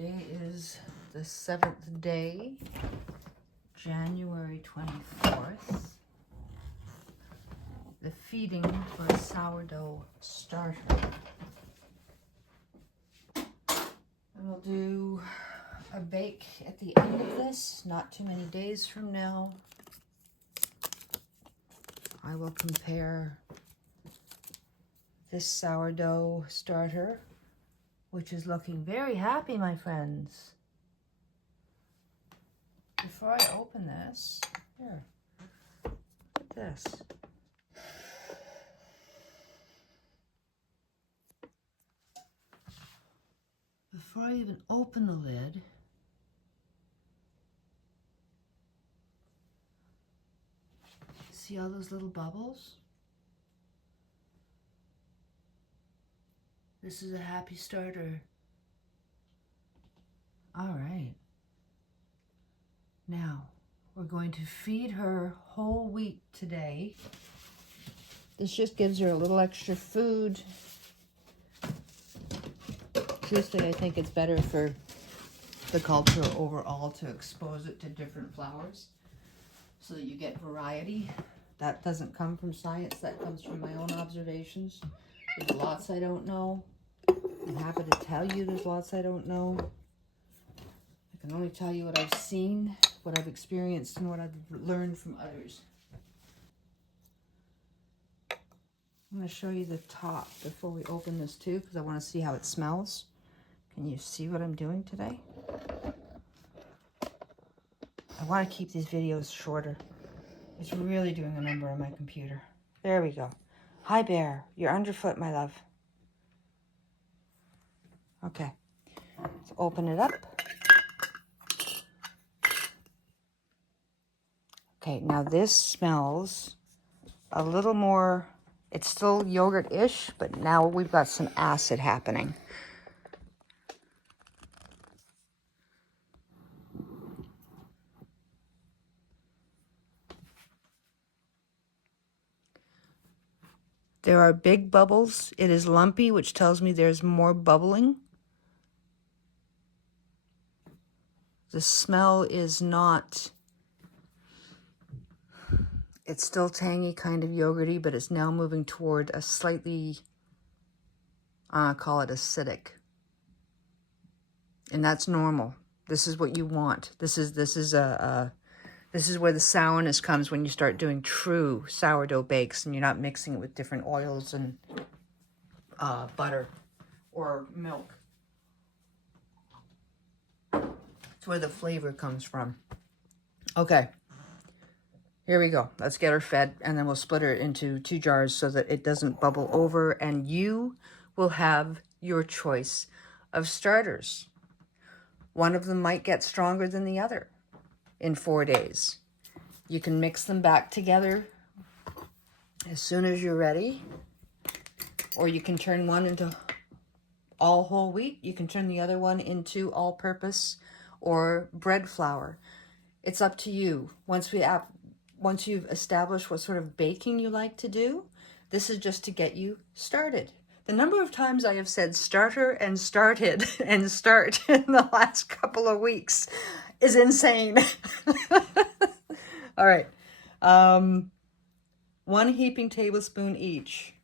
Today is the 7th day, January 24th. The feeding for a sourdough starter. And we'll do a bake at the end of this, not too many days from now. I will compare this sourdough starter, which is looking very happy, my friends. Before I open this, here, look at this. Before I even open the lid, see all those little bubbles? This is a happy starter. All right. Now, we're going to feed her whole wheat today. This just gives her a little extra food. Truthfully, I think it's better for the culture overall to expose it to different flours so that you get variety. That doesn't come from science, that comes from my own observations. There's lots I don't know. I'm happy to tell you there's lots I don't know. I can only tell you what I've seen, what I've experienced, and what I've learned from others. I'm going to show you the top before we open this too, because I want to see how it smells. Can you see what I'm doing today? I want to keep these videos shorter. It's really doing a number on my computer. There we go. Hi, Bear. You're underfoot, my love. Okay. Let's open it up. Okay, now this smells a little more, it's still yogurt-ish, but now we've got some acid happening. There are big bubbles. It is lumpy, which tells me there's more bubbling. The smell is not, it's still tangy, kind of yogurty, but it's now moving toward a slightly, I call it acidic. And that's normal. This is what you want. This is where the sourness comes when you start doing true sourdough bakes and you're not mixing it with different oils and butter or milk. It's where the flavor comes from. Okay, here we go. Let's get her fed, and then we'll split her into 2 jars so that it doesn't bubble over, and you will have your choice of starters. One of them might get stronger than the other in 4 days. You can mix them back together as soon as you're ready, or you can turn one into all whole wheat. You can turn the other one into all-purpose or bread flour. It's up to you. Once you've established what sort of baking you like to do, this is just to get you started. The number of times I have said starter and started and start in the last couple of weeks is insane. All right. 1 heaping tablespoon each.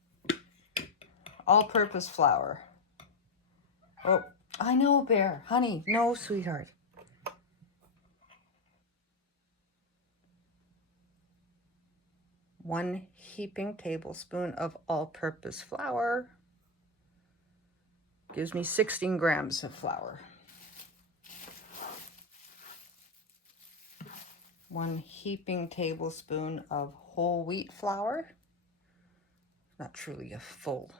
All-purpose flour. Oh, I know, Bear. Honey, no, sweetheart. 1 heaping tablespoon of all-purpose flour gives me 16 grams of flour. 1 heaping tablespoon of whole wheat flour. Not truly a full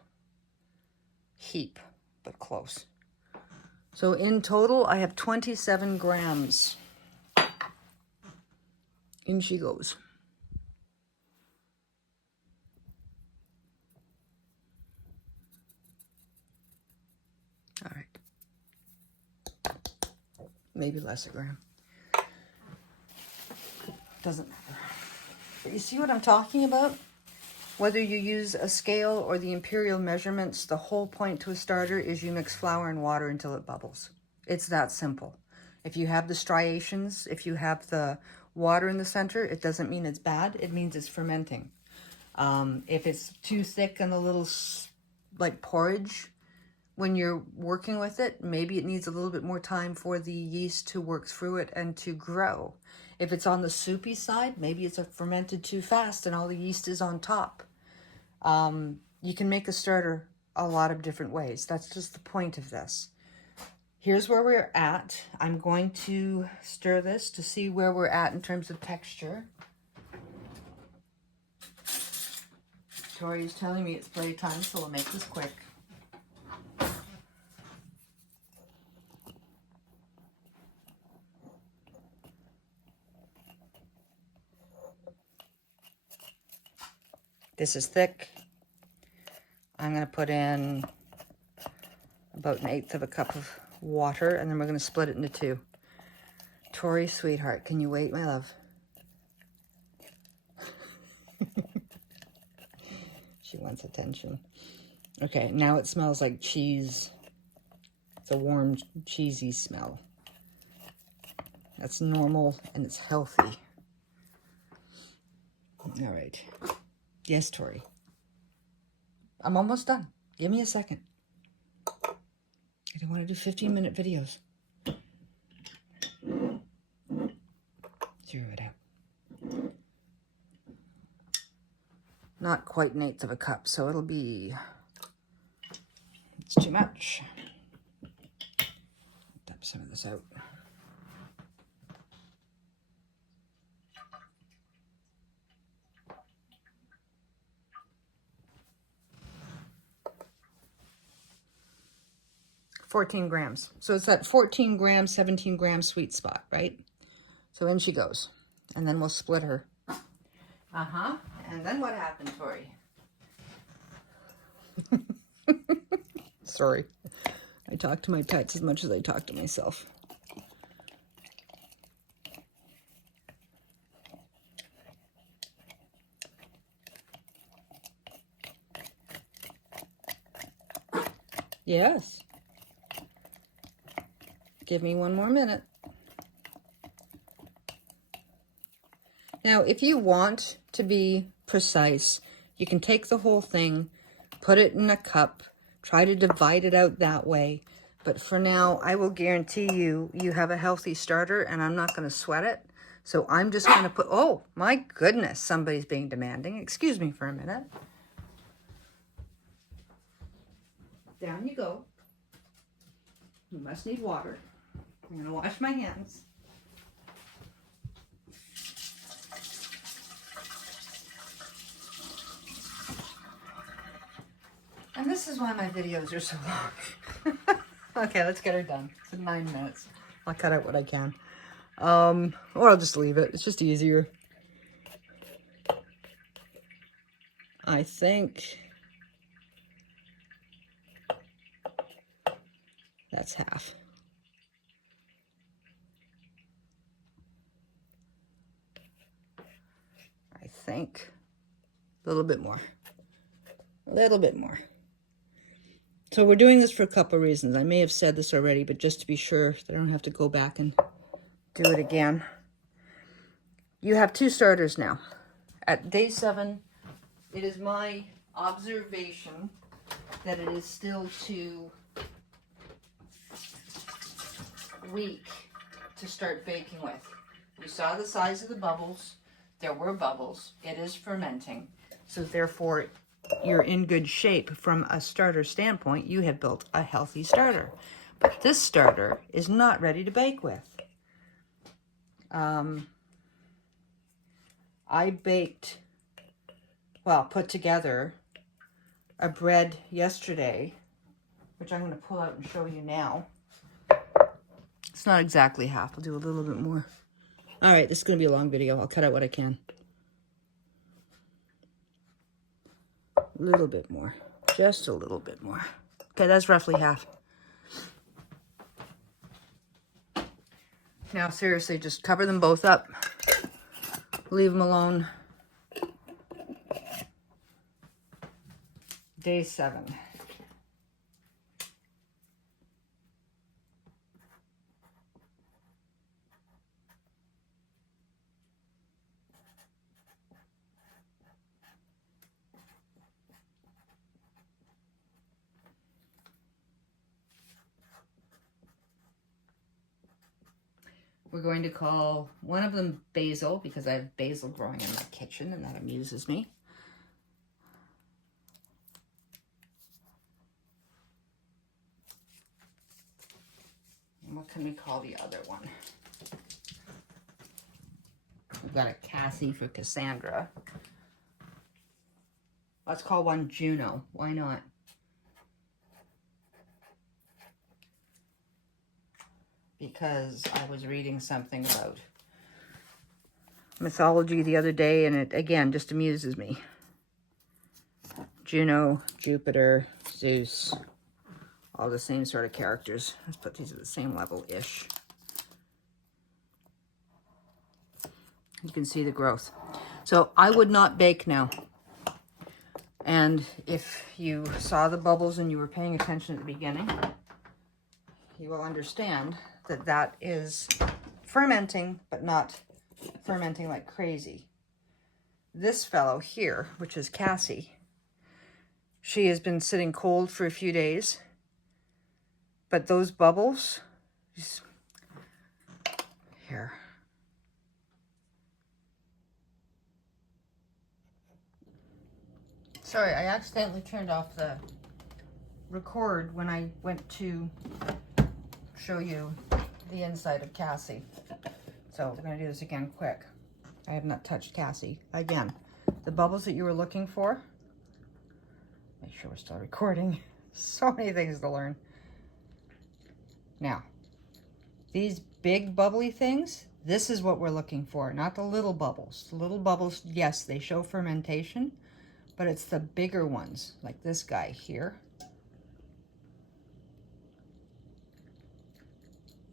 heap, but close. So in total, I have 27 grams. In she goes. All right. Maybe less a gram. Doesn't matter. But you see what I'm talking about? Whether you use a scale or the imperial measurements, the whole point to a starter is you mix flour and water until it bubbles. It's that simple. If you have the striations, if you have the water in the center, it doesn't mean it's bad. It means it's fermenting. If it's too thick and a little like porridge, when you're working with it, maybe it needs a little bit more time for the yeast to work through it and to grow. If it's on the soupy side, maybe it's fermented too fast and all the yeast is on top. You can make a starter a lot of different ways. That's just the point of this. Here's where we're at. I'm going to stir this to see where we're at in terms of texture. Tori's telling me it's playtime, so we'll make this quick. This is thick. I'm going to put in about 1/8 of a cup of water, and then we're going to split it into 2. Tori, sweetheart, can you wait, my love? She wants attention. Okay, now it smells like cheese. It's a warm, cheesy smell. That's normal, and it's healthy. All right. Yes, Tori. I'm almost done. Give me a second. I don't want to do 15-minute videos. Zero it out. Not quite 1/8 of a cup, so it'll be... It's too much. Dump some of this out. $14 grams. So it's that 14 gram, 17 gram sweet spot, right? So in she goes. And then we'll split her. Uh-huh. And then what happened, Tori? Sorry. I talk to my pets as much as I talk to myself. Yes. Give me 1 more minute. Now, if you want to be precise, you can take the whole thing, put it in a cup, try to divide it out that way. But for now, I will guarantee you, you have a healthy starter, and I'm not going to sweat it. So I'm just going to put, oh my goodness, somebody's being demanding. Excuse me for a minute. Down you go. You must need water. I'm going to wash my hands. And this is why my videos are so long. Okay, let's get her done. It's 9 minutes. I'll cut out what I can. Or I'll just leave it. It's just easier. I think that's half. I think a little bit more. A little bit more. So we're doing this for a couple of reasons. I may have said this already, but just to be sure that I don't have to go back and do it again. You have 2 starters now. At day 7, it is my observation that it is still too weak to start baking with. You saw the size of the bubbles. There were bubbles. It is fermenting. So therefore, you're in good shape from a starter standpoint. You have built a healthy starter. But this starter is not ready to bake with. I baked, well, put together a bread yesterday, which I'm going to pull out and show you now. It's not exactly half. I'll do a little bit more. All right, this is going to be a long video. I'll cut out what I can. A little bit more. Just a little bit more. Okay, that's roughly half. Now, seriously, just cover them both up. Leave them alone. Day 7. We're going to call one of them basil, because I have basil growing in my kitchen, and that amuses me. And what can we call the other one? We've got a Cassie for Cassandra. Let's call one Juno. Why not? Because I was reading something about mythology the other day, and it, again, just amuses me. Juno, Jupiter, Zeus, all the same sort of characters. Let's put these at the same level-ish. You can see the growth. So I would not bake now. And if you saw the bubbles and you were paying attention at the beginning, you will understand that that is fermenting, but not fermenting like crazy. This fellow here, which is Cassie, she has been sitting cold for a few days, but those bubbles, here. Sorry, I accidentally turned off the record when I went to show you the inside of Cassie. So we're going to do this again quick. I have not touched Cassie. Again, the bubbles that you were looking for. Make sure we're still recording. So many things to learn. Now, these big bubbly things, this is what we're looking for, not the little bubbles. The little bubbles, yes, they show fermentation, but it's the bigger ones, like this guy here.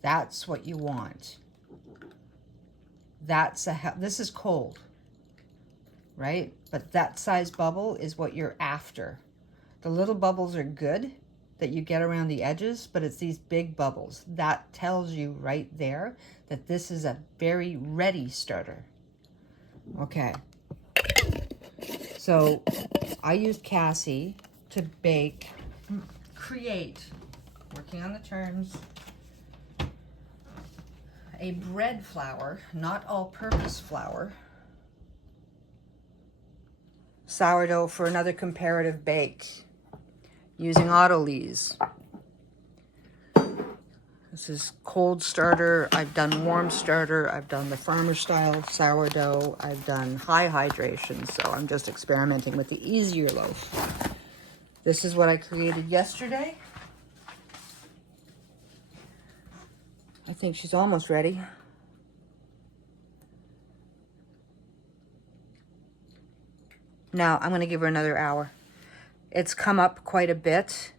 That's what you want. This is cold, right? But that size bubble is what you're after. The little bubbles are good that you get around the edges, but it's these big bubbles. That tells you right there that this is a very ready starter. Okay. So I used Cassie to create, working on the terms, a bread flour, not all-purpose flour, sourdough for another comparative bake, using Autolyse. This is cold starter. I've done warm starter. I've done the farmer style sourdough. I've done high hydration, so I'm just experimenting with the easier loaf. This is what I created yesterday. I think she's almost ready. Now I'm going to give her another hour. It's come up quite a bit.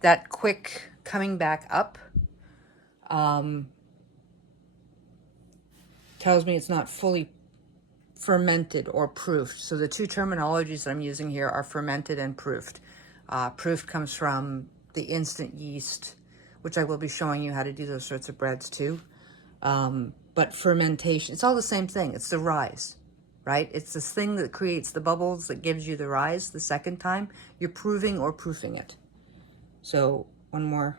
That quick coming back up tells me it's not fully fermented or proofed. So the two terminologies that I'm using here are fermented and proofed. Proofed comes from the instant yeast, which I will be showing you how to do those sorts of breads too. But fermentation, it's all the same thing. It's the rise, right? It's this thing that creates the bubbles that gives you the rise the second time. You're proving or proofing it. So one more.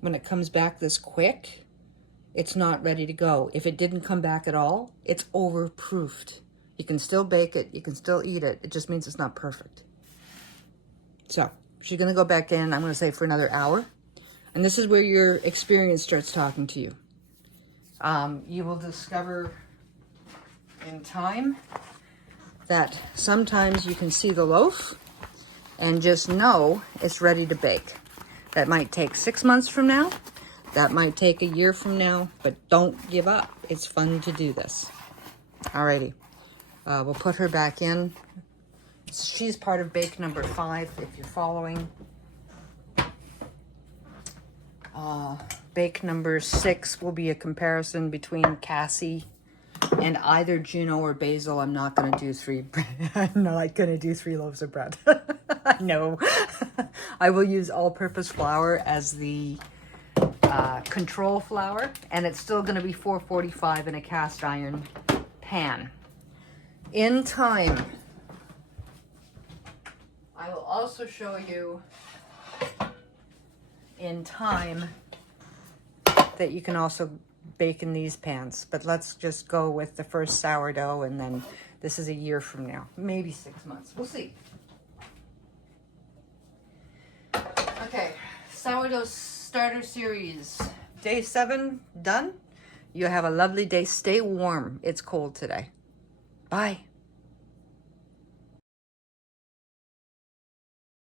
When it comes back this quick, it's not ready to go. If it didn't come back at all, it's overproofed. You can still bake it. You can still eat it. It just means it's not perfect. So she's going to go back in, I'm going to say, for another hour. And this is where your experience starts talking to you. You will discover in time that sometimes you can see the loaf and just know it's ready to bake. That might take 6 months from now. That might take a year from now, but don't give up. It's fun to do this. Alrighty. We'll put her back in. She's part of bake number 5, if you're following. Bake number 6 will be a comparison between Cassie and either Juno or Basil. I'm not going to do 3 I'm not going to do 3 loaves of bread. No. I will use all-purpose flour as the control flour, and it's still going to be 445 in a cast iron pan. In time, I will also show you in time that you can also bake in these pans. But let's just go with the first sourdough, and then this is a year from now, maybe 6 months. We'll see. Okay, sourdough starter series, day 7 done. You have a lovely day. Stay warm. It's cold today. Bye.